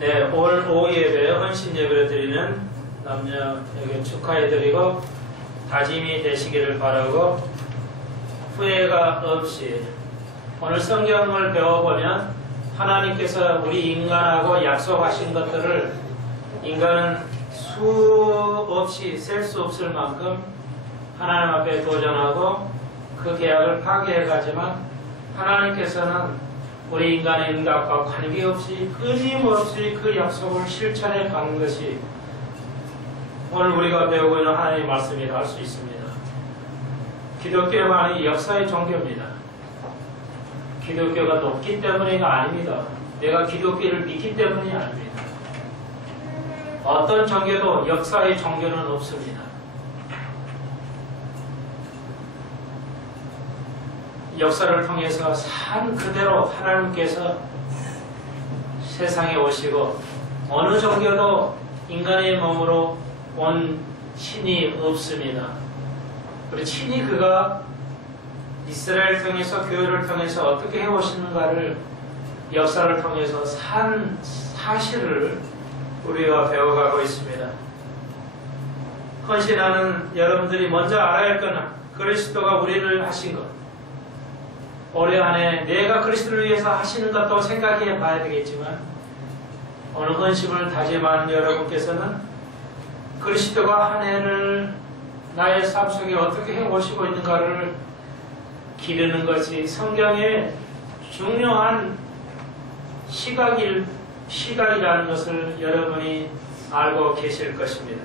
네, 오늘 오후 예배 헌신 예배를 드리는 남녀에게 축하해드리고 다짐이 되시기를 바라고 후회가 없이 오늘 성경을 배워보면 하나님께서 우리 인간하고 약속하신 것들을 인간은 수없이 셀 수 없을 만큼 하나님 앞에 도전하고 그 계약을 파괴해가지만 하나님께서는 우리 인간의 인각과 관계없이 끊임없이 그 약속을 실천해 가는 것이 오늘 우리가 배우고 있는 하나님의 말씀이라 할 수 있습니다. 기독교만이 역사의 종교입니다. 기독교가 높기 때문이가 아닙니다. 내가 기독교를 믿기 때문이 아닙니다. 어떤 종교도 역사의 종교는 없습니다. 역사를 통해서 산 그대로 하나님께서 세상에 오시고 어느 종교도 인간의 몸으로 온 신이 없습니다. 그리고 친히 그가 이스라엘을 통해서 교회를 통해서 어떻게 해오시는가를 역사를 통해서 산 사실을 우리가 배워가고 있습니다. 헌신하는 여러분들이 먼저 알아야 할 것은 그리스도가 우리를 하신 것. 올해 안에 내가 그리스도를 위해서 하시는 것도 생각해 봐야 되겠지만 오늘 헌신을 다짐하는 여러분께서는 그리스도가 한 해를 나의 삶 속에 어떻게 해오시고 있는가를 기르는 것이 성경의 중요한 시각이라는 것을 여러분이 알고 계실 것입니다.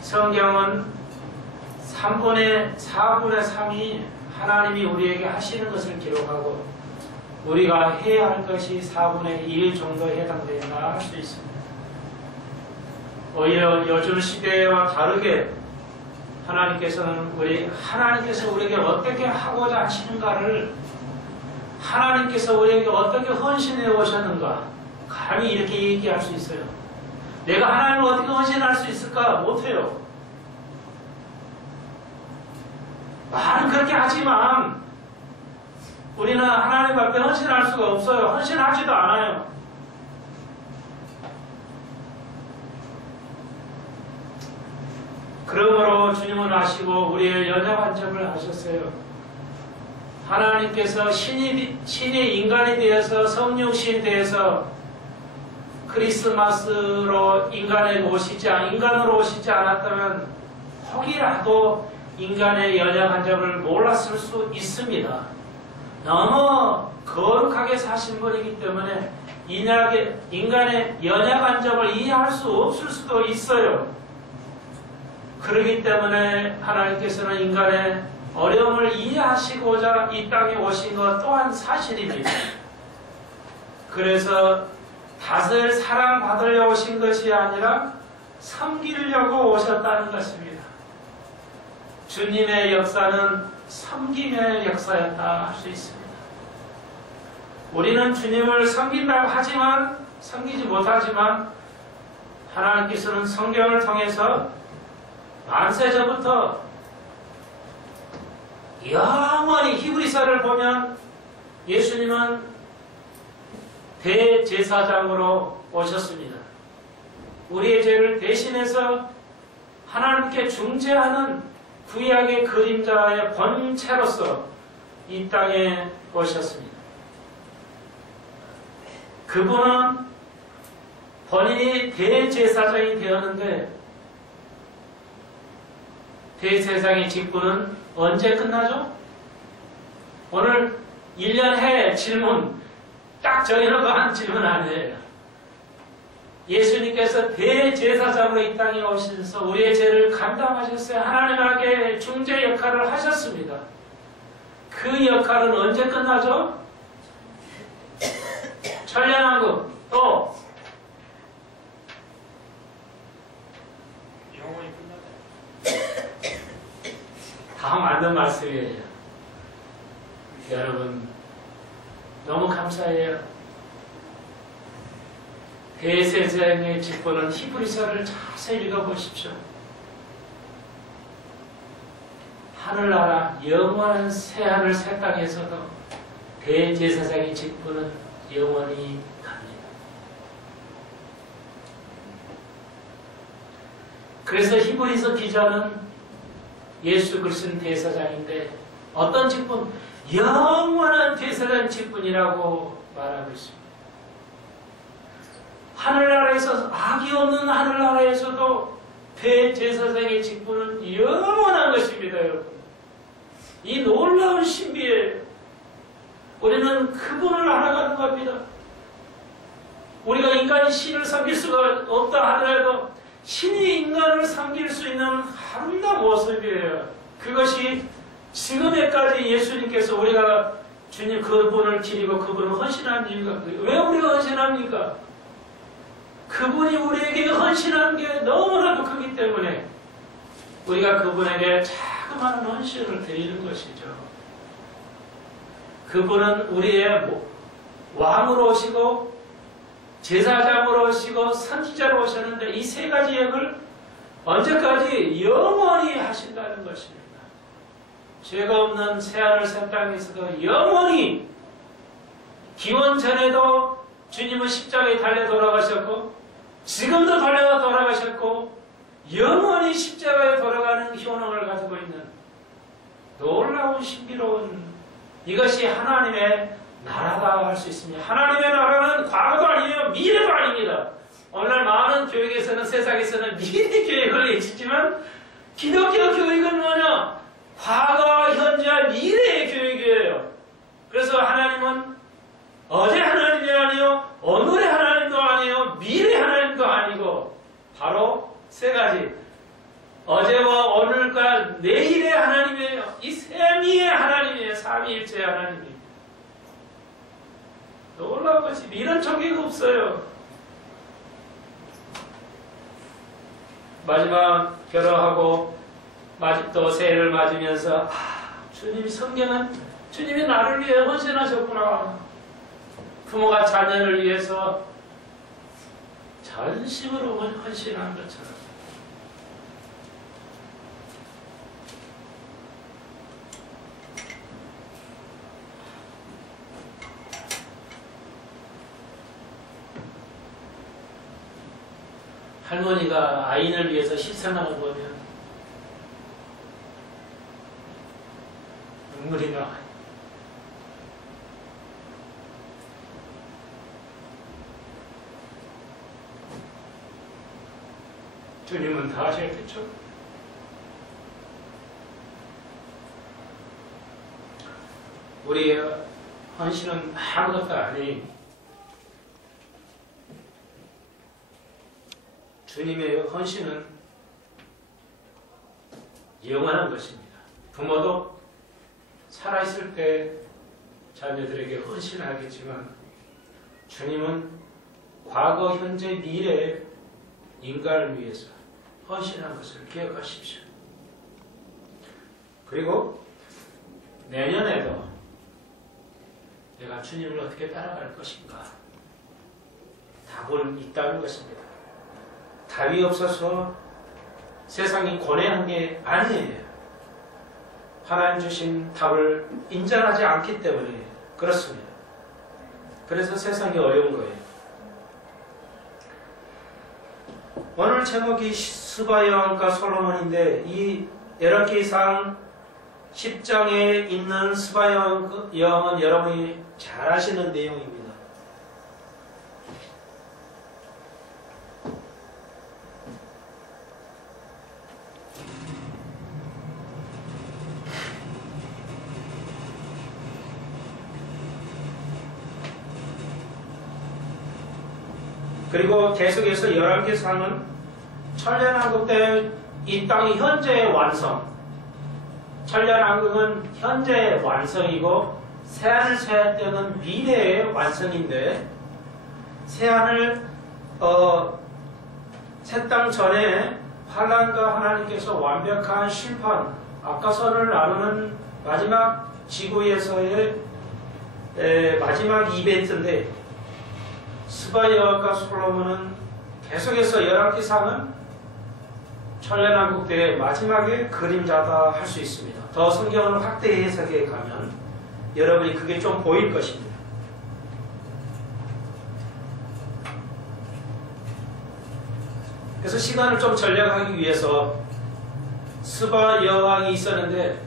성경은 4분의 3이 하나님이 우리에게 하시는 것을 기록하고 우리가 해야 할 것이 4분의 1 정도에 해당된다 할 수 있습니다. 오히려 요즘 시대와 다르게 하나님께서 우리에게 어떻게 하고자 하시는가를 하나님께서 우리에게 어떻게 헌신해 오셨는가 감히 이렇게 얘기할 수 있어요. 내가 하나님을 어떻게 헌신할 수 있을까? 못해요. 말은 그렇게 하지만 우리는 하나님 앞에 헌신할 수가 없어요. 헌신하지도 않아요. 그러므로 주님은 아시고 우리의 연약한 하셨어요. 하나님께서 신이 인간이 되어서 성육신이 되어서 크리스마스로 인간으로 오시지 않았다면 혹이라도 인간의 연약한 점을 몰랐을 수 있습니다. 너무 거룩하게 사신 분이기 때문에 인간의 연약한 점을 이해할 수 없을 수도 있어요. 그렇기 때문에 하나님께서는 인간의 어려움을 이해하시고자 이 땅에 오신 것 또한 사실입니다. 그래서 다들 사랑받으려고 오신 것이 아니라 섬기려고 오셨다는 것입니다. 주님의 역사는 섬김의 역사였다 할 수 있습니다. 우리는 주님을 섬긴다고 하지만 섬기지 못하지만 하나님께서는 성경을 통해서 만세전부터 영원히 히브리서를 보면 예수님은 대제사장으로 오셨습니다. 우리의 죄를 대신해서 하나님께 중재하는 구약의 그림자의 본체로서 이 땅에 오셨습니다. 그분은 본인이 대제사장이 되었는데 대제사장의 직분은 언제 끝나죠? 오늘 1년 해 질문 딱 정해놓고 한 질문 아니에요. 예수님께서 대제사장으로 이 땅에 오셔서 우리의 죄를 감당하셨어요. 하나님에게 중재 역할을 하셨습니다. 그 역할은 언제 끝나죠? 천년왕국 또 영원히 끝나죠. 다 맞는 말씀이에요. 여러분 너무 감사해요. 대제사장의 직분은 히브리서를 자세히 읽어보십시오. 하늘나라 영원한 새하늘 새 땅에서도 대제사장의 직분은 영원히 갑니다. 그래서 히브리서 기자는 예수 그리스도는 대사장인데 어떤 직분? 영원한 대사장 직분이라고 말하고 있습니다. 하늘나라에서 악이 없는 하늘나라에서도 대제사장의 직분은 영원한 것입니다, 여러분. 이 놀라운 신비에 우리는 그분을 알아가는 겁니다. 우리가 인간이 신을 섬길 수가 없다 하더라도 신이 인간을 섬길 수 있는 아름다운 모습이에요. 그것이 지금에까지 예수님께서 우리가 주님 그분을 기리고 그분을 헌신한 이유가 왜 우리가 헌신합니까? 그분이 우리에게 헌신한 게 너무나도 크기 때문에 우리가 그분에게 자그마한 헌신을 드리는 것이죠. 그분은 우리의 왕으로 오시고 제사장으로 오시고 선지자로 오셨는데 이 세 가지 역을 언제까지 영원히 하신다는 것입니다. 죄가 없는 새하늘 새 땅에서도 영원히 기원 전에도 주님은 십자가에 달려 돌아가셨고 지금도 달려 돌아가셨고 영원히 십자가에 돌아가는 효능을 가지고 있는 놀라운 신비로운 이것이 하나님의 나라다 할 수 있습니다. 하나님의 나라는 과거도 아니에요. 미래도 아닙니다. 오늘날 많은 교육에서는 세상에서는 미래 교육을 외치지만 기독교 교육은 뭐냐? 과거, 현재, 미래의 교육이에요. 그래서 하나님은 어제 하나님이 아니요, 오늘의 하나님도 아니요, 미래 하나님도 아니고 바로 세 가지. 어제와 오늘과 내일의 하나님이에요. 이 세미의 하나님이에요. 삼위일체의 하나님이. 놀라운 것이 이런 종교가 없어요. 마지막 결혼하고 또 새해를 맞으면서 주님이 성경은 주님이 나를 위해 헌신하셨구나. 부모가 자녀를 위해서 전심으로 헌신한 것처럼 할머니가 아이를 위해서 희생하는 거 보면 눈물이 나와요. 주님은 다 하셨겠죠? 우리의 헌신은 아무것도 아니에요. 주님의 헌신은 영원한 것입니다. 부모도 살아있을 때 자녀들에게 헌신하겠지만 주님은 과거, 현재, 미래의 인간을 위해서 헌신한 것을 기억하십시오. 그리고 내년에도 내가 주님을 어떻게 따라갈 것인가? 답은 있다는 것입니다. 답이 없어서 세상이 고뇌한 게 아니에요. 하나님 주신 답을 인정하지 않기 때문에 그렇습니다. 그래서 세상이 어려운 거예요. 오늘 제목이 스바 여왕과 솔로몬인데 이 에라기상 10장에 있는 스바 여왕은 여러분이 잘 아시는 내용입니다. 그리고 계속해서 11개 상은 천년왕국 때 이 땅이 현재의 완성, 천년왕국은 현재의 완성이고 새하늘 새하 때는 미래의 완성인데 새하늘 새 땅 전에 환란과 하나님께서 완벽한 심판, 악과선을 나누는 마지막 지구에서의 마지막 이벤트인데 스바 여왕과 솔로몬은 계속해서 11개 상은 천년왕국 때의 마지막에 그림자다 할 수 있습니다. 더 성경을 확대 해석해 가면 여러분이 그게 좀 보일 것입니다. 그래서 시간을 좀 전략하기 위해서 스바 여왕이 있었는데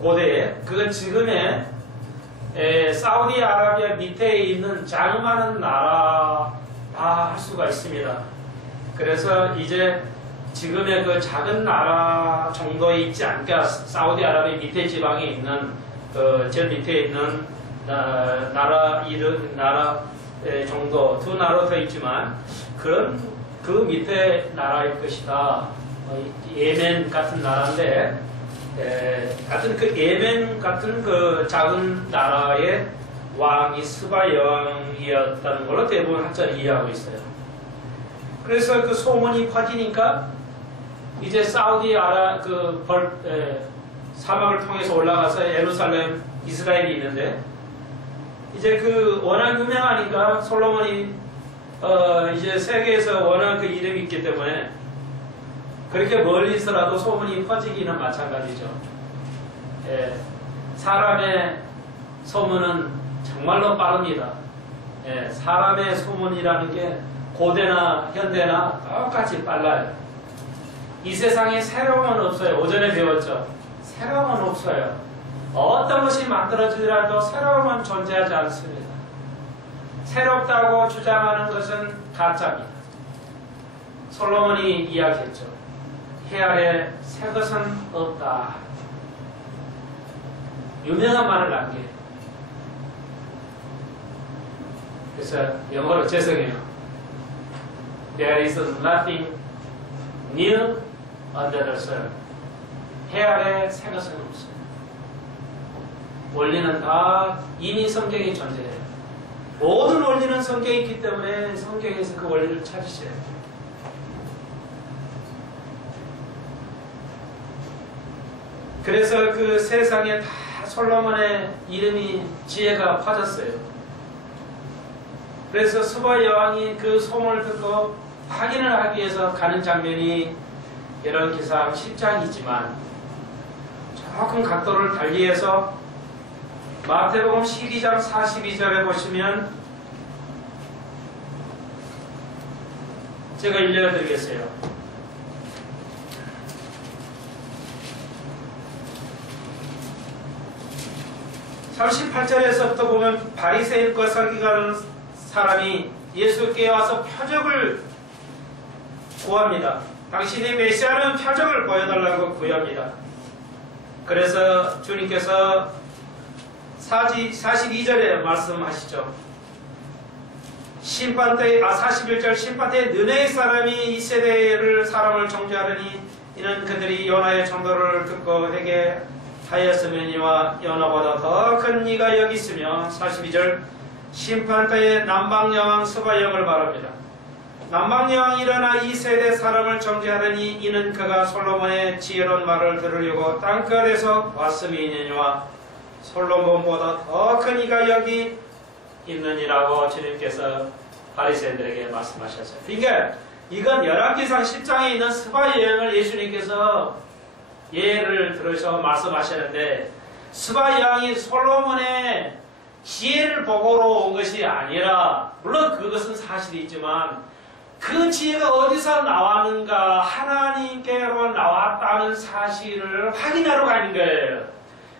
고대에 그건 지금의 사우디아라비아 밑에 있는 자그마한 나라라 할 수가 있습니다. 그래서 이제 지금의 그 작은 나라 정도에 있지 않게 사우디아라비아 밑에 지방에 있는 제일 밑에 있는 나라 정도 두 나라 더 있지만 그런 그 밑에 나라일 것이다. 예멘 같은 나라인데 같은 그 예멘 같은 그 작은 나라의 왕이 스바 여왕이었다는 걸로 대부분 학자를 이해하고 있어요. 그래서 그 소문이 퍼지니까 이제 사막을 통해서 올라가서 예루살렘 이스라엘이 있는데 이제 그 워낙 유명하니까 솔로몬이 이제 세계에서 워낙 그 이름이 있기 때문에 그렇게 멀리서라도 소문이 퍼지기는 마찬가지죠. 사람의 소문은 정말로 빠릅니다. 사람의 소문이라는 게 고대나 현대나 똑같이 빨라요. 이 세상에 새로움은 없어요. 오전에 배웠죠. 새로움은 없어요. 어떤 것이 만들어지더라도 새로움은 존재하지 않습니다. 새롭다고 주장하는 것은 가짜입니다. 솔로몬이 이야기했죠. 해 아래 새 것은 없다. 유명한 말을 남겨요. 그래서 영어로 죄송해요. There is nothing new under the sun. 해 아래 새 것은 없어요. 원리는 다 이미 성경에 존재해요. 모든 원리는 성경에 있기 때문에 성경에서 그 원리를 찾으셔야 돼요. 그래서 그 세상에 다 솔로몬의 이름이 지혜가 퍼졌어요. 그래서 스바 여왕이 그 소문을 듣고 확인을 하기 위해서 가는 장면이 열왕기상 10장이지만 조금 각도를 달리해서 마태복음 12장 42절에 보시면 제가 읽어드리겠어요. 38절에서부터 보면 바리새인과 서기관하는 사람이 예수께 와서 표적을 구합니다. 당신이 메시아는 표적을 보여달라고 구합니다. 그래서 주님께서 42절에 말씀하시죠. 41절 심판때에 느네의 사람이 이 세대를 사람을 정죄하려니 이는 그들이 요나의 전도를 듣고 회개하였으면이와 요나보다 더 큰 이가 여기 있으며 42절 심판때에 남방여왕 스바영을 말합니다. 남방여왕이 일어나 이 세대 사람을 정죄하려니 이는 그가 솔로몬의 지혜로운 말을 들으려고 땅끝에서 왔음이니와 솔로몬보다 더 큰 이가 여기 있느니라고 주님께서 바리새인들에게 말씀하셨어요. 그러니까 이건 열왕기상 10장에 있는 스바 여왕을 예수님께서 예를 들어서 말씀하시는데 스바 여왕이 솔로몬의 지혜를 보고로 온 것이 아니라 물론 그것은 사실이지만 그 지혜가 어디서 나왔는가 하나님께로 나왔다는 사실을 확인하러 가는 거예요.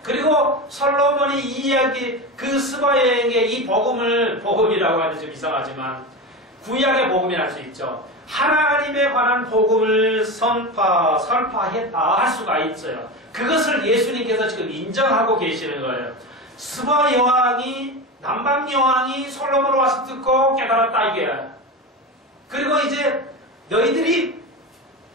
그리고 솔로몬이 이 이야기 그 스바 여왕에게 이 복음이라고 하는 좀 이상하지만 구약의 복음이라 할 수 있죠. 하나님에 관한 복음을 설파했다 할 수가 있어요. 그것을 예수님께서 지금 인정하고 계시는 거예요. 스바 여왕이 남방 여왕이 솔로몬을 와서 듣고 깨달았다 이게. 그리고 이제 너희들이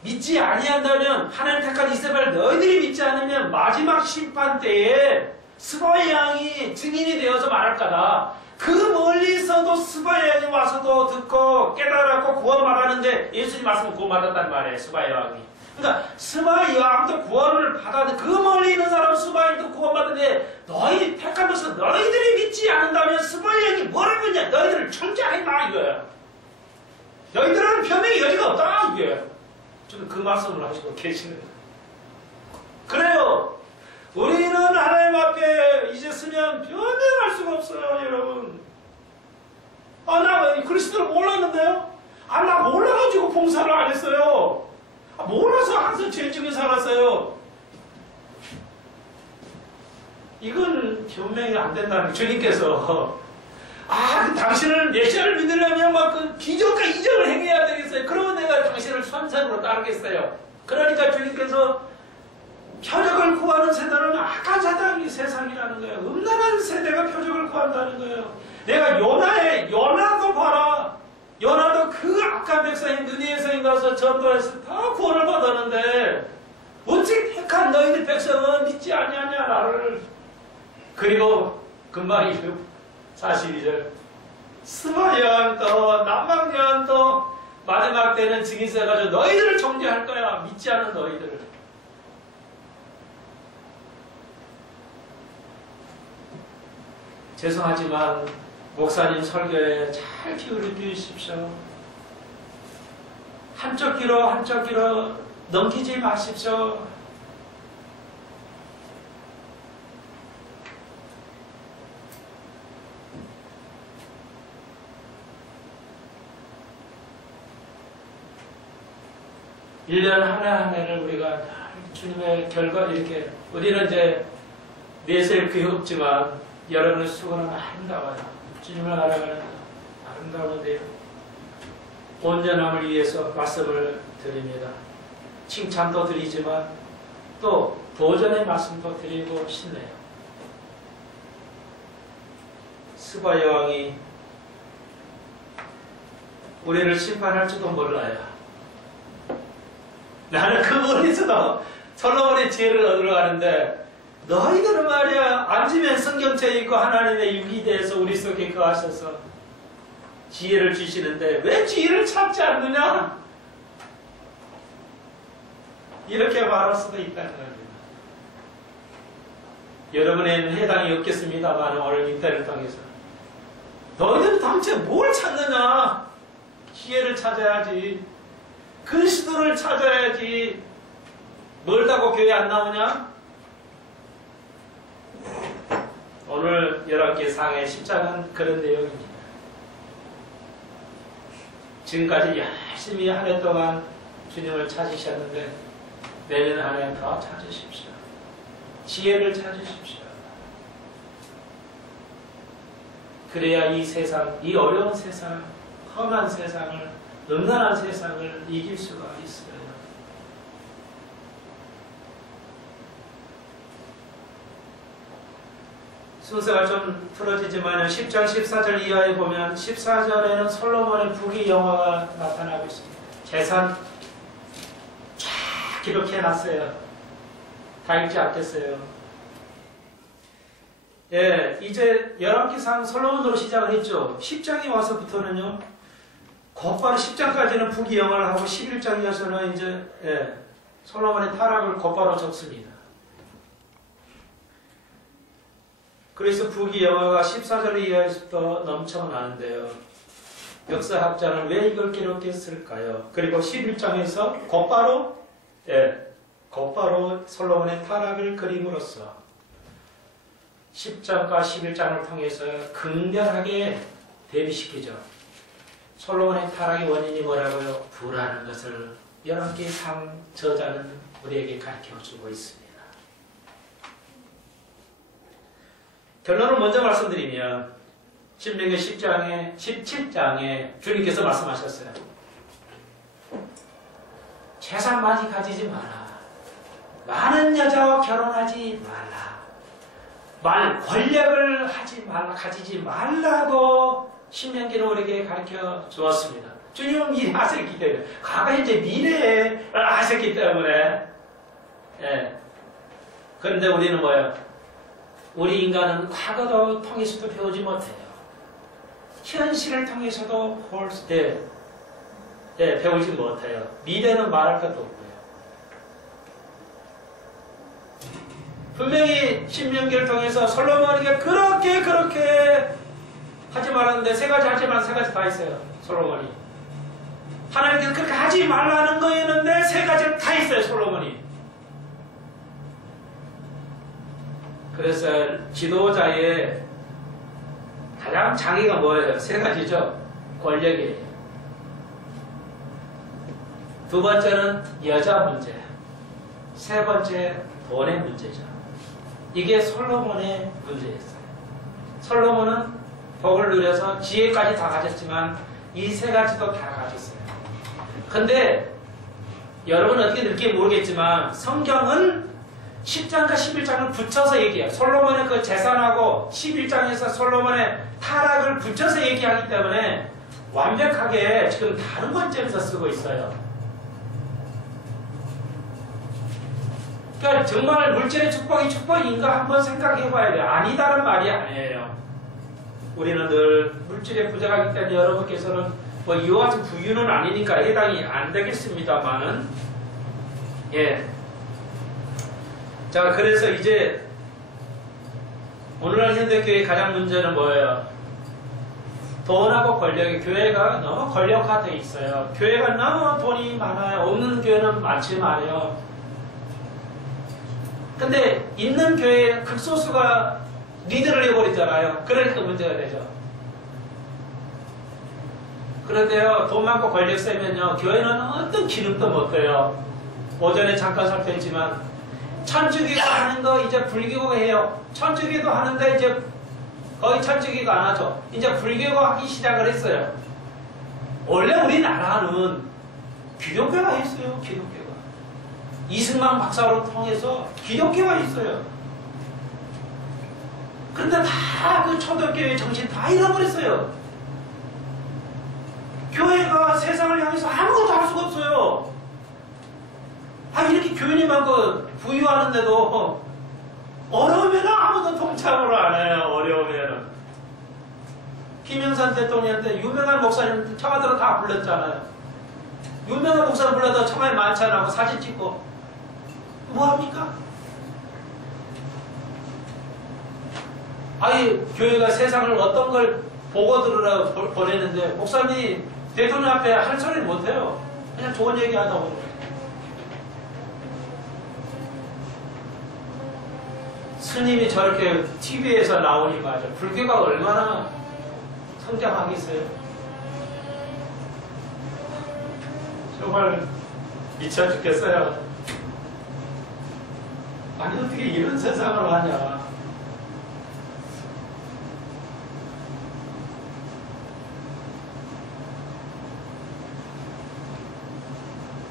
믿지 아니한다면 하나님 택한 이스라엘 너희들이 믿지 않으면 마지막 심판 때에 스바 여왕이 증인이 되어서 말할 거다. 그 멀리서도 스바 여왕이 와서도 듣고 깨달았고 구원받았는데 예수님 말씀은 구원받았단 말이에요. 스바 여왕이. 그러니까 스바 여왕도 구원을 받았는데 그 멀리 있는 사람 스바 여왕도 구원받았는데 너희 택한 것은 너희들이 믿지 않는다면 스바 여왕이 뭐라고 했냐. 너희들을 정죄하겠다 이거예요. 너희들은 변명의 여지가 없다 이게. 저는 그 말씀을 하시고 계시는 거예요. 그래요. 우리는 하나님 앞에 이제 서면 변명할 수가 없어요, 여러분. 나 그리스도를 몰랐는데요? 나 몰라가지고 싸워주고 봉사를 안 했어요. 몰라서 항상 죄 중에 살았어요. 이건 변명이 안 된다는 주님께서 당신을 메시아를 믿으려면 막 그 기적과 이적을 행해야 되겠어요. 그러면 내가 당신을 선생으로 따르겠어요. 그러니까 주님께서 표적을 구하는 세대는 악한 세상이 세상이라는 거예요. 음란한 세대가 표적을 구한다는 거예요. 내가 요나도 봐라. 요나도 그 악한 백성인 느니에서인 가서 전도해서 다 구원을 받았는데 어찌 택한 너희들 백성은 믿지 아니하냐 나를. 그리고 금방이 42절 스바야도 남방야도 마지막 때는 증인 써가지고 너희들을 정죄할 거야. 믿지 않은 너희들을. 죄송하지만 목사님 설교에 잘 기울여 주십시오. 한쪽 귀로 넘기지 마십시오. 일 년 한 해를 우리가 주님의 결과 이렇게 우리는 이제 내세일 그게 없지만 여러분의 수고는 아름다워요. 주님을 알아가는 아름다운데요. 온전함을 위해서 말씀을 드립니다. 칭찬도 드리지만 또 도전의 말씀도 드리고 싶네요. 스바 여왕이 우리를 심판할지도 몰라요. 나는 그 멀리서도 솔로몬의 지혜를 얻으러 가는데 너희들은 말이야 앉으면 성경책에 있고 하나님의 육이 대해서 우리 속에 거하셔서 지혜를 주시는데 왜 지혜를 찾지 않느냐? 이렇게 말할 수도 있다는 겁니다. 여러분에는 해당이 없겠습니다만 오늘 인터넷을 통해서 너희들은 도대체 뭘 찾느냐? 지혜를 찾아야지. 그리스도를 찾아야지. 멀다고 교회 안 나오냐? 오늘 11개 상의 10장은 그런 내용입니다. 지금까지 열심히 한 해 동안 주님을 찾으셨는데 내년 한 해 더 찾으십시오. 지혜를 찾으십시오. 그래야 이 세상, 이 어려운 세상, 험한 세상을, 음란한 세상을 이길 수가 있어요. 순서가 좀 틀어지지만 10장 14절 이하에 보면 14절에는 솔로몬의 부귀 영화가 나타나고 있습니다. 재산 쫙 기록해놨어요. 다 읽지 않겠어요. 예, 이제 11기상 솔로몬으로 시작을 했죠. 10장에 와서부터는요. 곧바로 10장까지는 부귀 영화를 하고 11장이어서는 이제 솔로몬의 타락을 곧바로 적습니다. 그래서 부귀 영화가 14절 이하에서부터 넘쳐나는데요. 역사학자는 왜 이걸 기록했을까요? 그리고 11장에서 곧바로 솔로몬의 타락을 그림으로써 10장과 11장을 통해서 긍정하게 대비시키죠. 솔로몬의 타락의 원인이 뭐라고요? 부라는 것을 11개의 상 저자는 우리에게 가르쳐주고 있습니다. 결론을 먼저 말씀드리면 신명기 10장에 17장에 주님께서 말씀하셨어요. 재산 많이 가지지 마라. 많은 여자와 결혼하지 말라. 권력을 가지지 말라고 신명기는 우리에게 가르쳐 주었습니다. 주님은 미래 하셨기 때문에, 과거 현재 미래에 하셨기 때문에. 그런데 우리는 뭐예요? 우리 인간은 과거도 통해서도 배우지 못해요. 현실을 통해서도 배우지 못해요. 미래는 말할 것도 없고요. 분명히 신명기를 통해서 솔로몬에게 그렇게 하지 말았는데 세 가지 하지만 세 가지 다 있어요. 솔로몬이. 하나님께서 그렇게 하지 말라는 거였는데 세 가지를 다 있어요. 솔로몬이. 그래서 지도자의 가장 장애가 뭐예요? 세 가지죠. 권력이에요. 두 번째는 여자 문제. 세 번째 돈의 문제죠. 이게 솔로몬의 문제였어요. 솔로몬은 복을 누려서 지혜까지 다 가졌지만 이 세 가지도 다 가졌어요. 근데 여러분 어떻게 느낄지 모르겠지만 성경은 10장과 11장을 붙여서 얘기해요. 솔로몬의 그 재산하고 11장에서 솔로몬의 타락을 붙여서 얘기하기 때문에 완벽하게 지금 다른 관점에서 쓰고 있어요. 그러니까 정말 물질의 축복이 축복인가 한번 생각해 봐야 돼요. 아니다는 말이 아니에요. 우리는 늘 물질의 부자가기 때문에 여러분께서는 뭐 이와 같은 부유는 아니니까 해당이 안 되겠습니다만은, 예. 자, 그래서 이제 오늘날 현대교회의 가장 문제는 뭐예요? 돈하고 권력이, 교회가 너무 권력화되어 있어요. 교회가 너무 돈이 많아요. 없는 교회는 많지만요. 근데 있는 교회에 극소수가 리드를 해버리잖아요. 그러니까 문제가 되죠. 그런데요, 돈 많고 권력 세면요, 교회는 어떤 기능도 못 돼요. 오전에 잠깐 살펴했지만 천주교가 하는 거 이제 불교가 해요. 천주교도 하는데 이제 거의 천주교가 안 하죠. 이제 불교가 하기 시작을 했어요. 원래 우리나라는 기독교가 있어요. 기독교가. 이승만 박사로 통해서 기독교가 있어요. 그런데 다 그 초대교회 정신 다 잃어버렸어요. 교회가 세상을 향해서 아무것도 할 수가 없어요. 이렇게 교인이 많고 부유하는데도 어려우면 아무도 동참을 안 해요. 어려우면은. 김영삼 대통령한테 유명한 목사님 청와대로 다 불렀잖아요. 유명한 목사님 불러도 청와대 만찬하고 사진 찍고 뭐합니까? 교회가 세상을 어떤 걸 보고 들으라고 보내는데 목사님이 대통령 앞에 할 소리를 못해요. 그냥 좋은 얘기 하다 보면. 스님이 저렇게 TV에서 나오니 말이죠. 불교가 얼마나 성장하겠어요? 정말 미쳐 죽겠어요. 아니 어떻게 이런 세상을 하냐.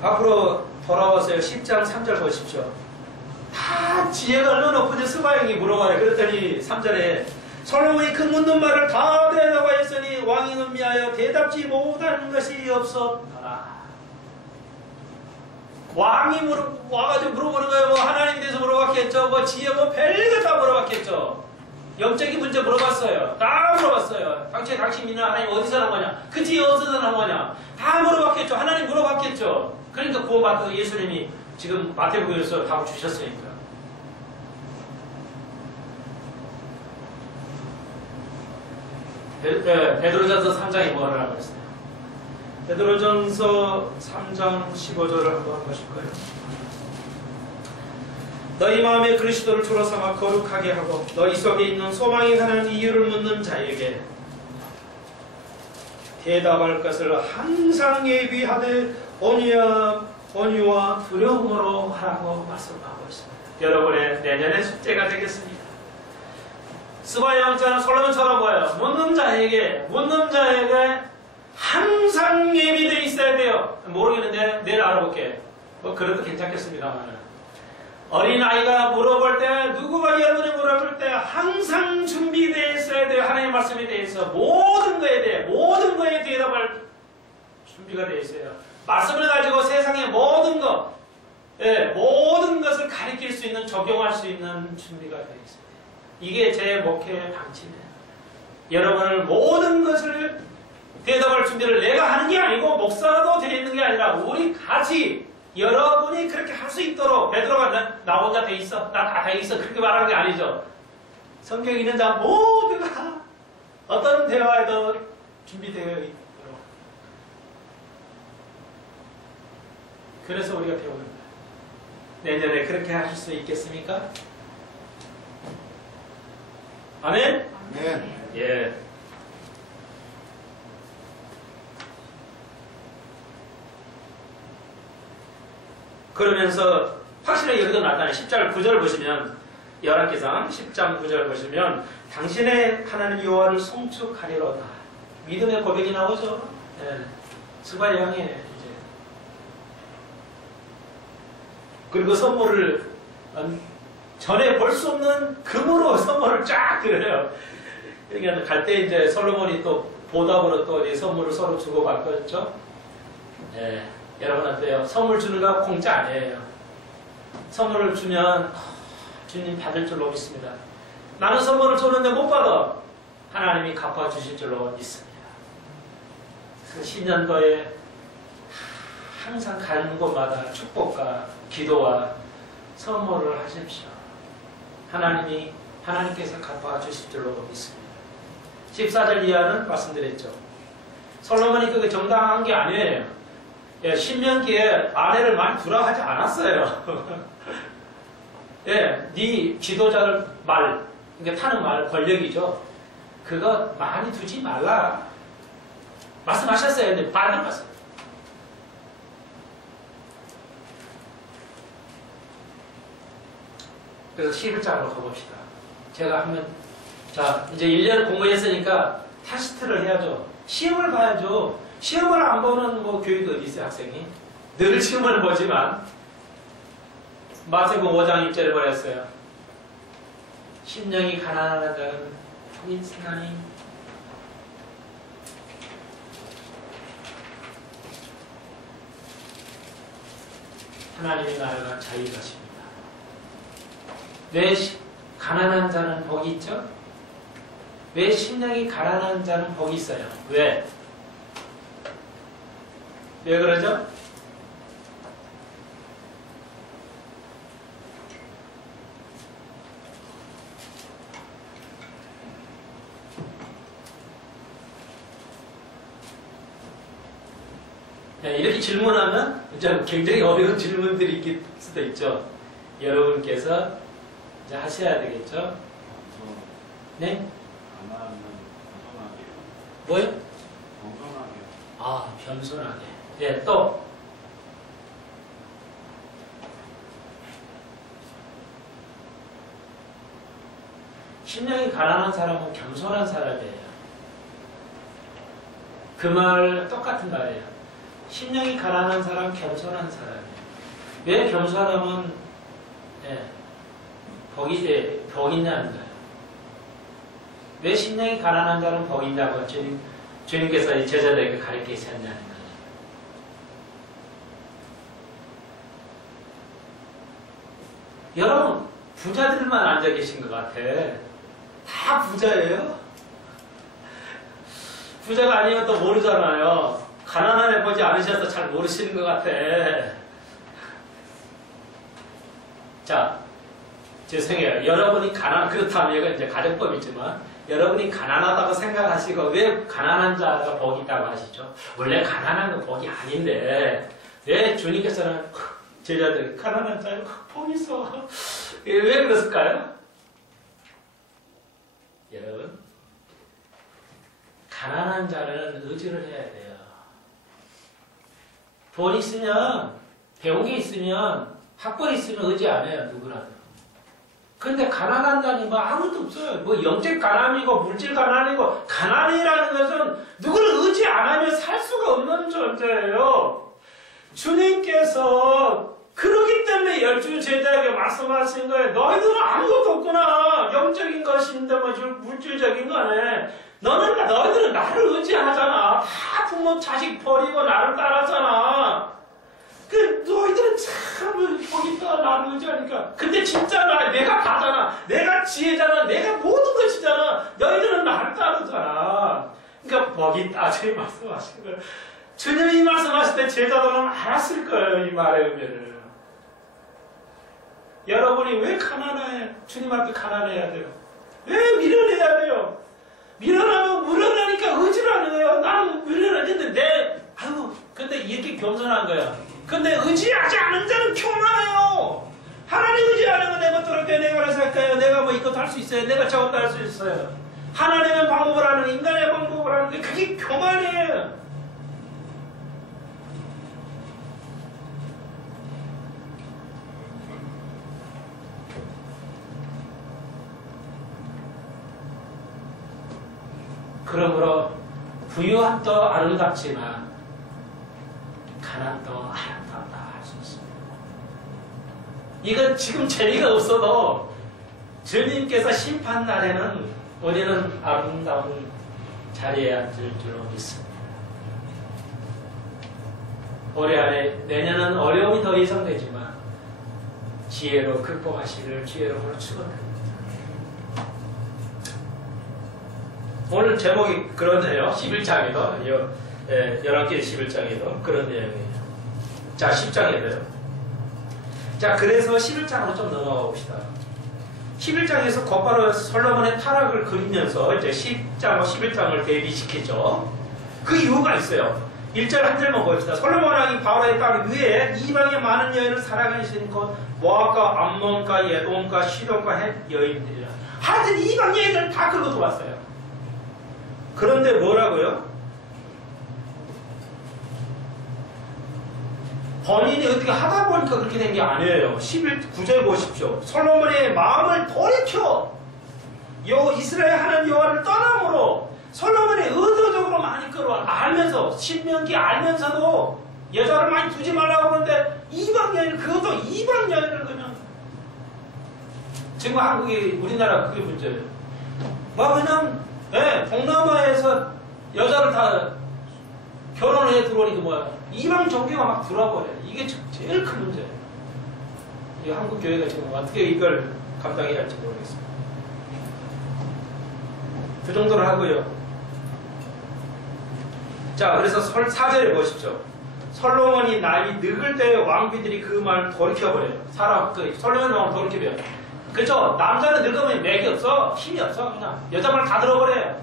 앞으로 돌아와서요. 10장 3절 보십시오. 다 지혜가 얼마나 높은지 스바형이 물어봐요. 그랬더니 3절에 솔로몬이 그 묻는 말을 다 대답하였으니 왕이 음미하여 대답지 못하는 것이 없었더라. 왕이 와가지고 물어보는 거예요. 뭐 하나님에 대해서 물어봤겠죠. 뭐 지혜 뭐 별거 다 물어봤겠죠. 영적인 문제 물어봤어요. 다 물어봤어요. 당신 믿는 하나님 어디서 난 거냐? 그 지혜 어디서 난 거냐? 다 물어봤겠죠. 하나님 물어봤겠죠. 그러니까 구원받아서 예수님이 지금 마태복음에서 답을 주셨으니까. 베드로전서 3장이 뭐라고 그랬어요? 베드로전서 3장 15절을 한번 보실까요? 너희 마음에 그리스도를 주로 삼아 거룩하게 하고 너희 속에 있는 소망이 하나님 이유를 묻는 자에게 대답할 것을 항상 예비하되 온유와 두려움으로 하라고 말씀하고 있습니다. 여러분의 내년의 숙제가 되겠습니다. 스바의 왕자는 솔로몬처럼 뭐예요? 묻는 자에게 항상 예비되어 있어야 돼요. 모르겠는데 내일 알아볼게. 뭐 그래도 괜찮겠습니다만. 어린아이가 물어볼 때, 누구가 여러분이 물어볼 때 항상 준비되어 있어야 돼요. 하나님의 말씀에 대해서 모든 거에 대답할 준비가 되어 있어요. 말씀을 가지고 세상의 모든 것을 가리킬 수 있는, 적용할 수 있는 준비가 되어 있어요. 이게 제 목회의 방침이에요. 여러분을 모든 것을 대답할 준비를 내가 하는 게 아니고 목사라도 되어 있는 게 아니라 우리 같이 여러분이 그렇게 할 수 있도록. 베드로가 나 혼자 돼 있어, 나 다 돼 있어, 그렇게 말하는 게 아니죠. 성경에 있는 자 모두가 어떤 대화에도 준비되어 있도록. 그래서 우리가 배우는 거예요. 내년에 그렇게 하실 수 있겠습니까? 아멘? 네. 예. 그러면서 확실하게 여기도 나타나요. 10절 9절 보시면 열왕기상 10장 9절 보시면 당신의 하나님 여호와를 송축하리로다. 믿음의 고백이 나오죠. 예. 스바를 향해 이제. 그리고 선물을 전에 볼 수 없는 금으로 선물을 쫙 드려요. 그러니까 갈 때 이제 솔로몬이 또 보답으로 또 선물을 서로 주고 받겠죠. 예. 여러분한테요. 선물 주는 거 공짜 아니에요. 선물을 주면 주님 받을 줄로 믿습니다. 나는 선물을 줬는데 못 받아. 하나님이 갚아주실 줄로 믿습니다. 그 신년도에 항상 가는 곳마다 축복과 기도와 선물을 하십시오. 하나님께서 갚아주실 줄로 믿습니다. 14절 이하는 말씀드렸죠. 솔로몬이 그게 정당한 게 아니에요. 예, 신명기에 아내를 많이 두라 하지 않았어요. 예, 네 지도자를 그러니까 타는 말 권력이죠. 그거 많이 두지 말라. 말씀하셨어요. 근데 반대했어요. 그래서 11장으로 가봅시다. 제가 자, 이제 1년 공부했으니까 테스트를 해야죠. 시험을 봐야죠. 시험을 안 보는 교육이 어디 있어요, 학생이? 늘 시험을 보지만, 마태복음 5장 1절에 뭐랬어요? 심령이 가난한 자는 복이 있으나니 하나님의 나라가 자유가 십니다. 왜 가난한 자는 복이 있죠? 왜 심령이 가난한 자는 복이 있어요? 왜? 왜 그러죠? 이렇게 질문하면 굉장히 어려운 질문들이 있을 수도 있죠. 여러분께서 이제 하셔야 되겠죠. 네? 뭐요? 겸손하게. 아, 겸손하게. 네, 또. 심령이 가난한 사람은 겸손한 사람이에요. 그 말 똑같은 말이에요. 심령이 가난한 사람, 겸손한 사람이에요. 왜 겸손하면 복이 있냐는 거예요. 왜 심령이 가난한 자는 복이 있냐고 주님께서 이 제자들에게 가르치셨냐는 거예요. 여러분, 부자들만 앉아 계신 것 같아. 다 부자예요? 부자가 아니면 또 모르잖아요. 가난한 애 보지 않으셔서 잘 모르시는 것 같아. 자, 죄송해요. 여러분이 그렇다면 이건 이제 가정법이지만, 여러분이 가난하다고 생각하시고, 왜 가난한 자가 복이 있다고 하시죠? 원래 가난한 건 복이 아닌데, 왜 주님께서는 제자들 가난한 자에 복이 있어? 왜 그랬을까요? 여러분, 가난한 자는 의지를 해야 돼요. 돈 있으면, 배운 게 있으면, 학벌 있으면 의지 안 해요, 누구라도. 근데 가난한 자는 아무도 없어요. 영적 가난이고, 물질 가난이고, 가난이라는 것은 누구를 의지 안 하면 살 수가 없는 존재예요. 주님께서 그러기 때문에 12 제자에게 말씀하신 거예요. 너희들은 아무것도 없구나. 영적인 것인데 물질적인 거네. 너희들은 나를 의지하잖아. 다 부모 자식 버리고 나를 따랐잖아. 너희들은 참 복이 있다. 나를 의지하니까. 근데 진짜 내가 다잖아. 내가 지혜잖아. 내가 모든 것이잖아. 너희들은 나를 따르잖아. 그러니까 복이 있다. 주님 말씀하신 거예요. 주님이 말씀하실 때 제자들은 알았을 거예요. 이 말의 의미를. 여러분이 왜 가난해? 주님 앞에 가난해야 돼요. 왜 미련해야 돼요? 미련하니까 의지를 하는 거예요. 나는 미련했는데 근데 이렇게 겸손한 거야. 근데 의지하지 않은 자는 교만해요. 하나님 의지하는 건 내가 어떻게 내가 알아서 할까요? 내가 이것도 할 수 있어요. 내가 저것도 할 수 있어요. 하나님의 방법을 하는 인간의 방법을 하는데 그게 교만이에요. 그러므로 부유함도 아름답지만 가난도 아름답다 할 수 있습니다. 이건 지금 재미가 없어도 주님께서 심판날에는 우리는 아름다운 자리에 앉을 줄로 믿습니다. 올해 안에 내년은 어려움이 더 예상되지만 지혜로 극복하시기를 주의 이름으로 축원합니다. 오늘 제목이 그러네요. 11장에도 11개 11장에도 그런 내용이에요. 자, 10장에도요. 자, 그래서 11장으로 좀 넘어가 봅시다. 11장에서 곧바로 솔로몬의 타락을 그리면서 이제 10장, 11장을 대비시키죠. 그 이유가 있어요. 1절 한 절만 봅시다. 솔로몬 왕이 바로의 땅 위에 이방의 많은 여인을 사랑하시는 것 모압과 암몬과 에돔과 시돈과 헷 여인들이라. 하여튼 이방 여인을 다 끌고 들어왔어요. 그런데 뭐라고요? 본인이 어떻게 하다 보니까 그렇게 된 게 아니에요. 9절 보십시오. 솔로몬의 마음을 돌이켜 이스라엘 하나님 여호와를 떠남으로 솔로몬이 의도적으로 많이 알면서 신명기 알면서도 여자를 많이 두지 말라고 하는데 이방 여인, 그것도 이방 여인을 그냥 지금 한국이 우리나라 그게 문제예요. 그냥 동남아에서 여자를 다 결혼을 해 들어오니까 뭐야 이방 종교가 막 들어와버려요. 이게 제일 큰 문제예요. 이 한국 교회가 지금 어떻게 이걸 감당해야 할지 모르겠습니다. 그 정도로 하고요. 자, 그래서 4절에 보십시오. 솔로몬이 나이 늙을 때 왕비들이 그 말을 돌이켜버려요. 솔로몬의 마음을 돌이켜버려요. 그렇죠? 남자는 늙으면 맥이 없어. 힘이 없어. 그냥 여자 말 다 들어버려요.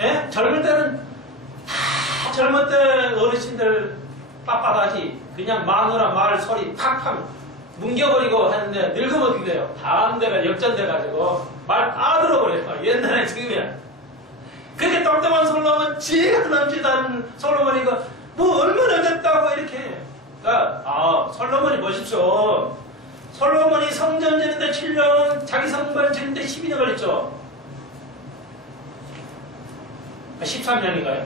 예? 젊을 때는 다 젊을 때 어르신들 빳빳하지. 그냥 마누라 말 소리 팍팍 뭉겨버리고 하는데 늙으면 어떻게 돼요? 다음대가 역전돼가지고 말 다 들어버려요. 옛날에 지금이야. 그렇게 똑똑한 솔로몬, 지혜가 넘치던 솔로몬이가 뭐 얼마나 됐다고 이렇게. 그러니까 솔로몬이 보십시오. 솔로몬이 성전 지는데 7년, 자기 성전 지는데 12년 걸렸죠. 13년인가요?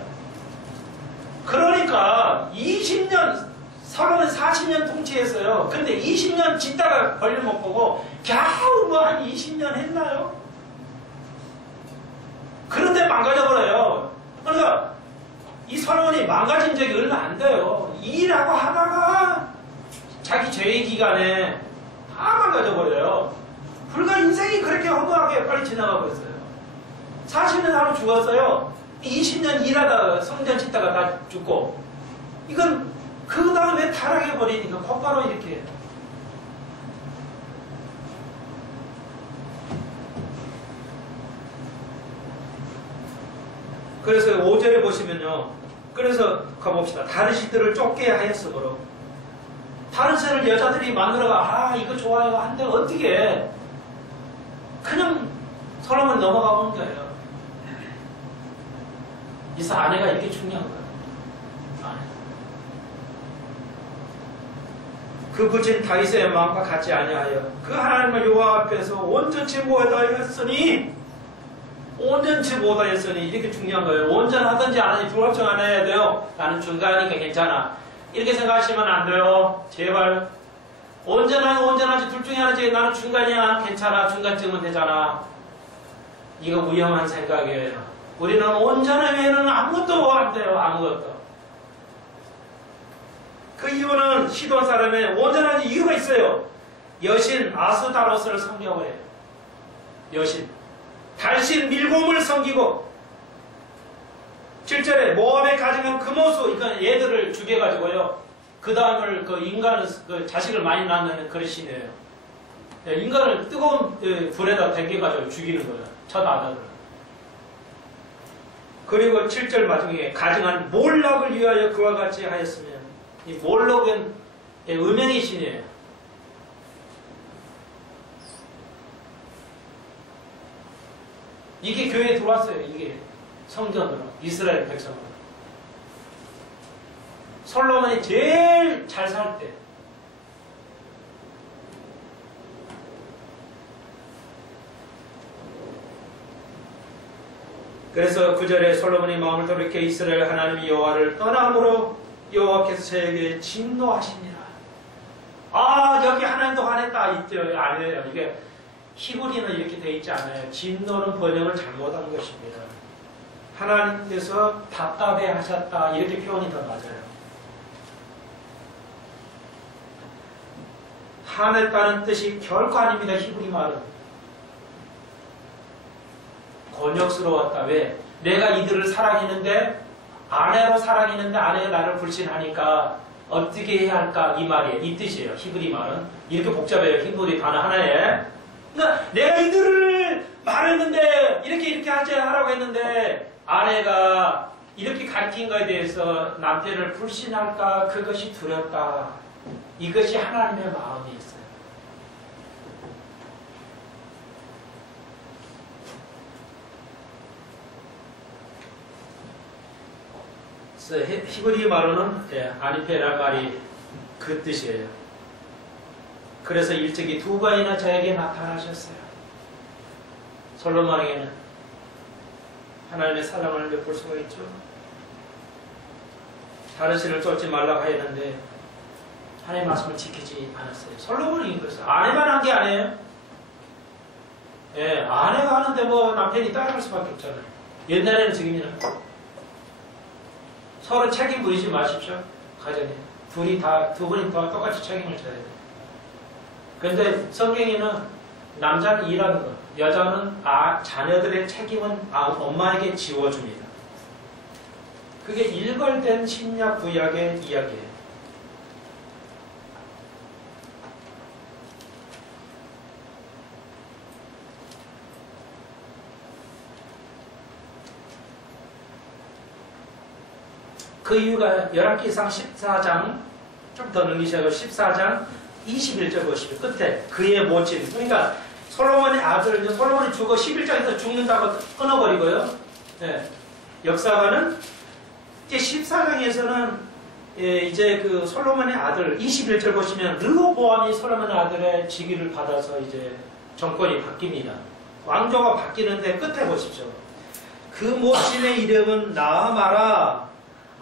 그러니까 20년, 솔로몬 40년 통치했어요. 근데 20년 짓다가 벌림 못 보고 겨우 뭐 한 20년 했나요? 그런데 망가져버려요. 그러니까 이 솔로몬이 망가진 적이 얼마 안 돼요. 일하고 하다가 자기 죄의 기간에 다 망가져버려요. 불과 인생이 그렇게 허무하게 빨리 지나가 버렸어요. 40년 하루 죽었어요. 20년 일하다가 성전 짓다가 다 죽고. 이건 그 다음에 타락해버리니까 곧바로 이렇게. 그래서 5절에 보시면요. 그래서 가봅시다. 다르시들을 쫓게 하였으므로. 다르시를 여자들이 마누라가 이거 좋아요 한데 어떻게 그냥 솔로몬 넘어가 본 거예요. 이사 아내가 이렇게 중요한 거예요. 그 부친 다윗의 마음과 같지 아니하여 그 하나님의 여호와 앞에서 온전치 못하였으니 이렇게 중요한 거예요. 온전하든지 안 하든지 불합정 안 해야 돼요. 나는 중간이니까 괜찮아. 이렇게 생각하시면 안 돼요. 제발. 온전하지 둘 중에 하나지. 나는 중간이야. 괜찮아. 중간쯤은 되잖아. 이거 위험한 생각이에요. 우리는 온전한 외에는 아무것도 안 돼요. 아무것도. 그 이유는 시돈 사람의 온전한 이유가 있어요. 여신 아스다로스를 섬기고 해요. 여신. 달신 밀곰을 섬기고 7절에 모압에 가증한 금오수 그러니까 얘들을 죽여가지고요. 그 다음을 그 인간을 자식을 많이 낳는 그런 신이에요. 인간을 뜨거운 불에다 댕겨가지고 죽이는 거예요. 첫 아들을. 그리고 7절 마지막에 가증한 몰락을 위하여 그와 같이 하였으면 이 몰락은 음행의 신이에요. 이게 교회에 들어왔어요. 이게 성전으로 이스라엘 백성으로. 솔로몬이 제일 잘 살 때 그래서 9절에 솔로몬이 마음을 돌이켜 이스라엘 하나님 여호와를 떠남으로 여호와께서 저에게 진노하십니다. 아, 여기 하나님도 화냈다 있죠. 아니에요. 이게 히브리는 이렇게 돼 있지 않아요. 진노는 번역을 잘못한 것입니다. 하나님께서 답답해 하셨다 이렇게 표현이 더 맞아요. 화냈다는 뜻이 결코 아닙니다. 히브리 말은 곤욕스러웠다. 왜? 내가 이들을 사랑했는데 아내로 사랑했는데 아내가 나를 불신하니까 어떻게 해야 할까? 이 말이에요. 이 뜻이에요. 히브리 말은 이렇게 복잡해요. 히브리 단어 하나에. 그러니까 내가 이들을 말했는데 이렇게 하라고 했는데 아내가 이렇게 가르친 것에 대해서 남편을 불신할까? 그것이 두렵다. 이것이 하나님의 마음이었어요. 히브리 말로는 아니페라는 말이 그 뜻이에요. 그래서 일찍이 두 번이나 저에게 나타나셨어요. 솔로몬에게는 하나님의 사랑을 엿볼 수가 있죠. 다른 신을 쫓지 말라고 했는데 하나님의 말씀을 지키지 않았어요. 솔로몬이 그랬어요. 아내만 한 게 아니에요. 예, 아내가 하는데 뭐 남편이 따라갈 수밖에 없잖아요. 옛날에는 지금이나 서로 책임 부리지 마십시오. 가정에 두 분이 다 똑같이 책임을 져야 돼요. 그런데 성경에는 남자는 일하는 것, 여자는 자녀들의 책임은 엄마에게 지워줍니다. 그게 일괄된 신약 구약의 이야기예요. 그 이유가 열왕기상 14장 좀 더 넘기셔서 14장 21절 보시면 끝에 그의 모친, 그러니까 솔로몬의 아들, 솔로몬이 죽어 11장에서 죽는다고 끊어버리고요. 네. 역사가는 이제 14장에서는 이제 그 솔로몬의 아들 21절 보시면 르호보암이 솔로몬의 아들의 직위를 받아서 이제 정권이 바뀝니다. 왕조가 바뀌는데 끝에 보십시오. 그 모친의 이름은 나아마라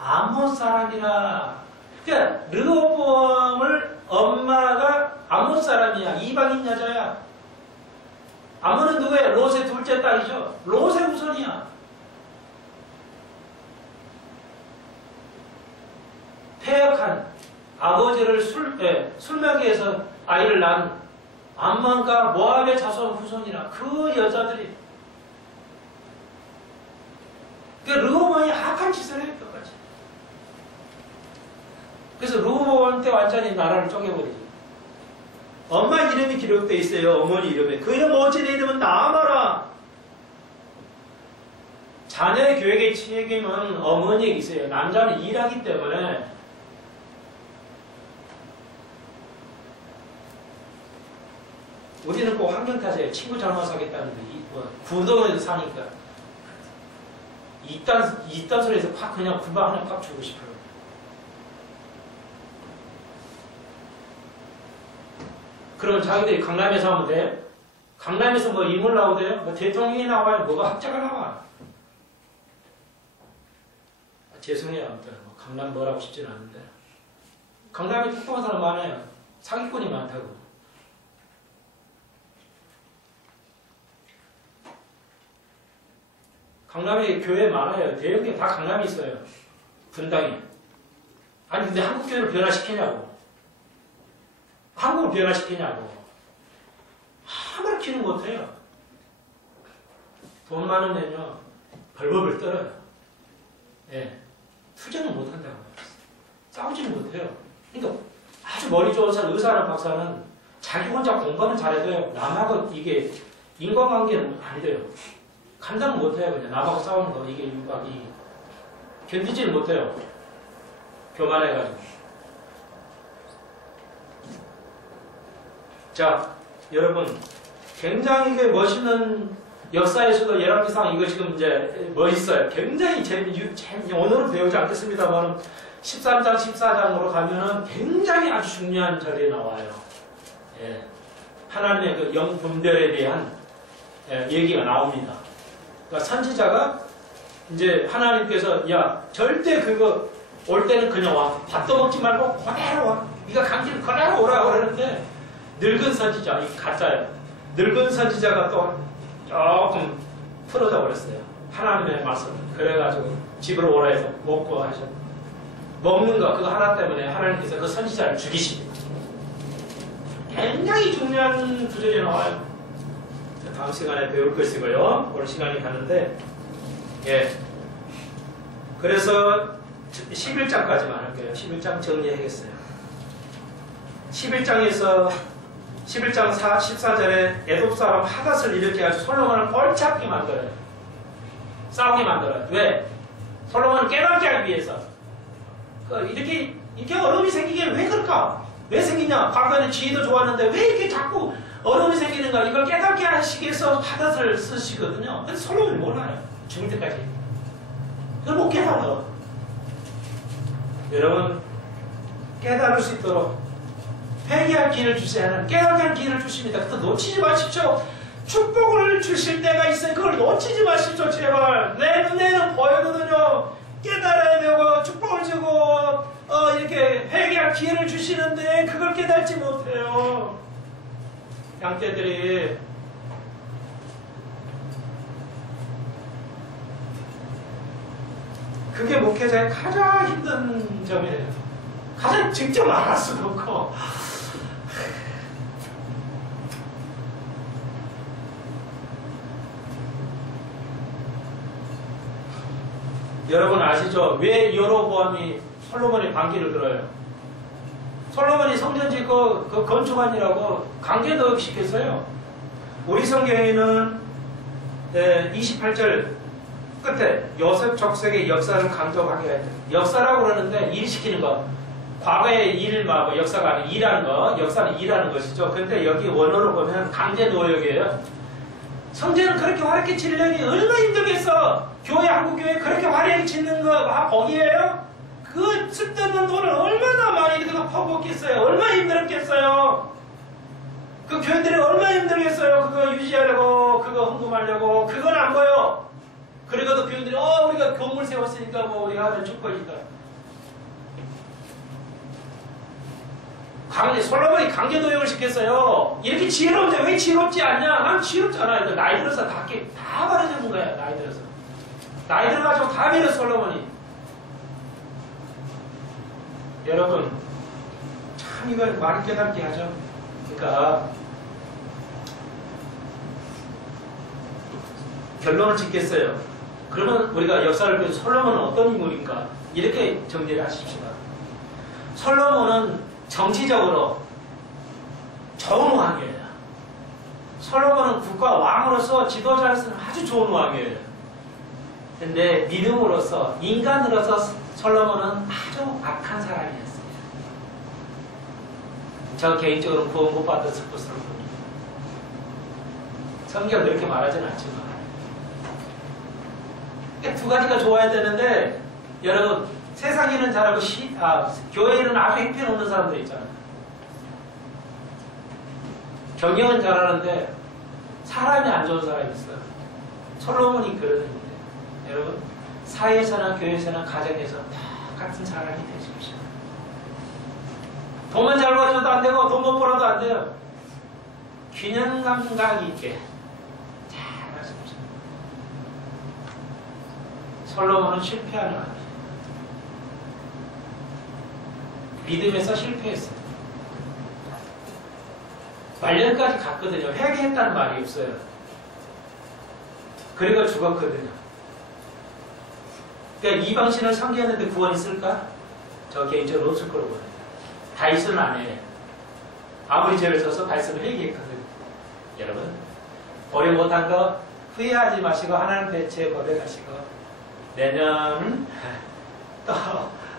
암몬 사람이라. 그러니까 르호보암을 엄마가 암몬 사람이야. 이방인 여자야. 암몬은 누구예요? 롯의 둘째 딸이죠. 롯의 후손이야. 폐역한 아버지를 술먹이에서 아이를 낳은 암몬과 모압의 자손 후손이라. 그 여자들이 그 르호보암이 악한 짓을 해요. 끝까지. 그래서 르호보암 때 완전히 나라를 쪼개버리죠. 엄마 이름이 기록되어 있어요. 어머니 이름에. 그의 모친의 이름은 나아마라. 자녀의 교육의 책임은 어머니에게 있어요. 남자는 일하기 때문에. 우리는 꼭 환경 탓이에요. 친구 잘못 사겠다는데 부동에서 사니까 이딴 소리에서 팍 그냥 금방 하나 팍 주고 싶어요. 그러면 자기들이 강남에서 하면 돼? 강남에서 뭐 인물 나오대요? 뭐 대통령이 나와요? 뭐가 학자가 나와? 죄송해요. 아무튼 뭐 강남 뭐라고 싶지는 않은데 강남에 똑똑한 사람 많아요. 사기꾼이 많다고. 강남에 교회 많아요. 대형교 다 강남에 있어요. 분당에. 아니 근데 한국 교회를 변화시키냐고. 한국을 변화시키냐고. 아무렇게는 못해요. 돈 많으면요 벌법을 떨어요. 예, 투쟁은 못한다고. 싸우지는 못해요. 그러니까 아주 머리 좋은 사람, 의사나 박사는 자기 혼자 공부는 잘해도요 남하고 이게 인간관계는 안 돼요. 감당 못해요. 그냥 남하고 싸우는 거 이게 윤곽이 견디지를 못해요. 교만해가지고. 자, 여러분 굉장히 멋있는 역사에서도 열왕기상 이거 지금 이제 멋있어요. 굉장히 오늘은 배우지 않겠습니다만 13장, 14장으로 가면은 굉장히 아주 중요한 절에 나와요. 예. 하나님의 그 영분별에 대한 얘기가 나옵니다. 그러니까 선지자가 이제 하나님께서 야 절대 그거 올 때는 그냥 와. 밥도 먹지 말고 그대로 와. 네가 강제로 그대로 오라 그러는데 늙은 선지자, 이 가짜예요. 늙은 선지자가 또 조금 틀어져 버렸어요. 하나님의 말씀. 그래가지고 집으로 오라 해서 먹고 하셔. 먹는 거 그거 하나 때문에 하나님께서 그 선지자를 죽이십니다. 굉장히 중요한 구절이 나와요. 다음 시간에 배울 것이고요. 오늘 시간이 가는데 예. 그래서 11장까지만 할게요. 11장 정리하겠어요. 11장에서 11장 14절에 애굽 사람 하닷을 일으켜가지고 솔로몬을 골치 아프게 만들어요. 싸우게 만들어요. 왜? 솔로몬을 깨닫게 하기 위해서. 이렇게 어려움이 생기기에는 왜 그럴까? 왜 생기냐? 과거에는 지혜도 좋았는데 왜 이렇게 자꾸 어려움이 생기는가? 이걸 깨닫게 하시기 위해서 하닷을 쓰시거든요. 근데 솔로몬이 몰라요. 죽을 때까지. 그걸 못 깨달아. 여러분, 깨달을 수 있도록 회개할 기회를 주셔야 하는 깨닫게 하는 기회를 주십니다. 그것도 놓치지 마십시오. 축복을 주실 때가 있어요. 그걸 놓치지 마십시오. 제발. 내 눈에는 보이거든요. 깨달아야 되고 축복을 주고 이렇게 회개할 기회를 주시는데 그걸 깨닫지 못해요. 양떼들이 그게 목회자의 가장 힘든 점이에요. 가장 직접 말할 수도 없고 여러분 아시죠? 왜 여로보암이 솔로몬의 반기를 들어요? 솔로몬이 성전 짓고 그 건축하느라고 강제도 시켰어요. 우리 성경에는 28절 끝에 요셉 족속의 역사를 강조하게 해야 돼요. 역사라고 그러는데 일시키는 거. 과거의 일 말고 역사가 아니고 일하는 거. 역사는 일하는 것이죠. 근데 여기 원어로 보면 강제 노역이에요. 성전은 그렇게 화려하게 지으려니 얼마나 힘들겠어. 교회, 한국교회 그렇게 화려하게 짓는 거 복이에요? 그 쓸데없는 돈을 얼마나 많이 그거 퍼붓겠어요. 얼마나 힘들었겠어요. 그 교회들이 얼마나 힘들겠어요. 그거 유지하려고, 그거 헌금하려고. 그건 안 보여. 그리고도 교인들이 우리가 건물 세웠으니까 우리가 하는 축복이니까. 솔로몬이 강제 도역을 시켰어요. 이렇게 지혜로운데 왜 지혜롭지 않냐? 난 지혜롭잖아요. 나이 들어서 다 버려진 거야. 나이 들어서. 나이 들어가지고 다 버려 솔로몬이. 여러분 참 이걸 많이 깨닫게 하죠. 그러니까 결론을 짓겠어요. 그러면 우리가 역사를 보면 솔로몬은 어떤 인물인가? 이렇게 정리를 하십시다. 솔로몬은 정치적으로 좋은 왕이에요. 솔로몬은 국가 왕으로서 지도자로서는 아주 좋은 왕이에요. 근데 믿음으로서, 인간으로서 솔로몬은 아주 악한 사람이었어요. 저 개인적으로 구원 못 받은 스포츠를 봅니다. 성경 그렇게 말하진 않지만. 두 가지가 좋아야 되는데, 여러분, 세상 일은 잘하고, 교회 일은 아주 형편없는 사람들 있잖아요. 경영은 잘하는데, 사람이 안 좋은 사람이 있어요. 솔로몬이 그러는데, 여러분, 사회에서나 교회에서나 가정에서 다 같은 사람이 되십시오. 돈만 잘 벌어도 안 되고, 돈 못 벌어도 안 돼요. 균형 감각 있게 잘 하십시오. 솔로몬은 실패하는 아니에요. 믿음에서 실패했어요. 말년까지 갔거든요. 회개했다는 말이 없어요. 그리고 죽었거든요. 그러니까 이방신을 섬기었는데 구원 있을까? 저 개인적으로 없을 거라고 봐요. 다윗은 안 해. 아무리 죄를 져서 다윗은 회개했거든요. 여러분, 오래 못한 거 후회하지 마시고 하나님 대체 고백하시고 내년 또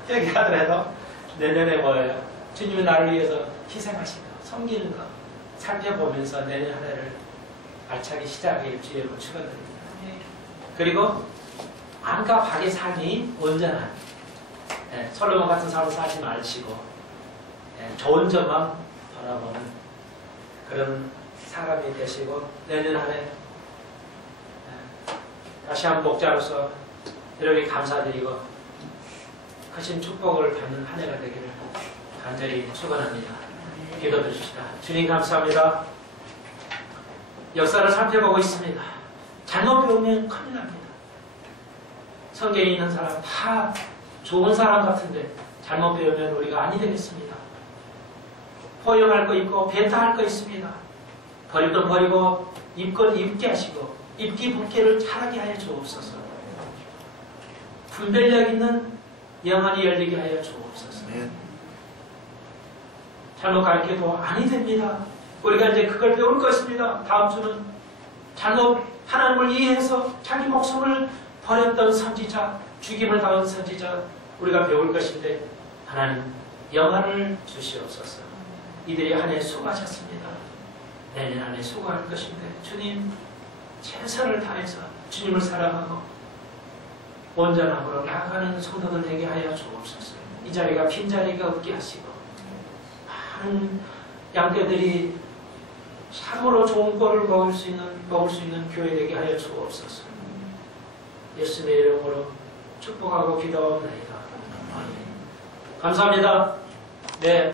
회개하더라도 내년에 뭐예요? 주님이 나를 위해서 희생하신 거, 섬기는 거 살펴보면서 내년 한 해를 알차게 시작할 주의로 축원드립니다. 그리고 안과 박의 삶이 온전한 솔로몬 같은 삶을 사지 마시고 좋은 점만 바라보는 그런 사람이 되시고 내년 한 해 다시 한번 목자로서 여러분이 감사드리고 크신 축복을 받는 한 해가 되기를 간절히 축원합니다. 기도드립시다. 주님 감사합니다. 역사를 살펴보고 있습니다. 잘못 배우면 큰일 납니다. 성경에 있는 사람 다 좋은 사람 같은데 잘못 배우면 우리가 아니 되겠습니다. 포용할 거 있고 배타할 거 있습니다. 버릴 건 버리고 입 건 입게 하시고 입기 붓기를 잘하게 하여 주옵소서. 분별력 있는 영혼이 열리게 하여 주옵소서. 잘못 가르쳐도 아니 됩니다. 우리가 이제 그걸 배울 것입니다. 다음 주는 잘못 하나님을 이해해서 자기 목숨을 버렸던 선지자, 죽임을 당한 선지자 우리가 배울 것인데 하나님 영화를 주시옵소서. 이들이 한 해 수고하셨습니다. 내년 한 해 수고할 것인데 주님 최선을 다해서 주님을 사랑하고 온전함으로 나아가는 성도들 되게 하여 주옵소서. 이 자리가 빈자리가 없게 하시고 많은 양떼들이 참으로 좋은 꼴을 먹을 수 있는 교회 되게 하여 주옵소서. 예수님의 이름으로 축복하고 기도하옵나이다. 감사합니다. 네.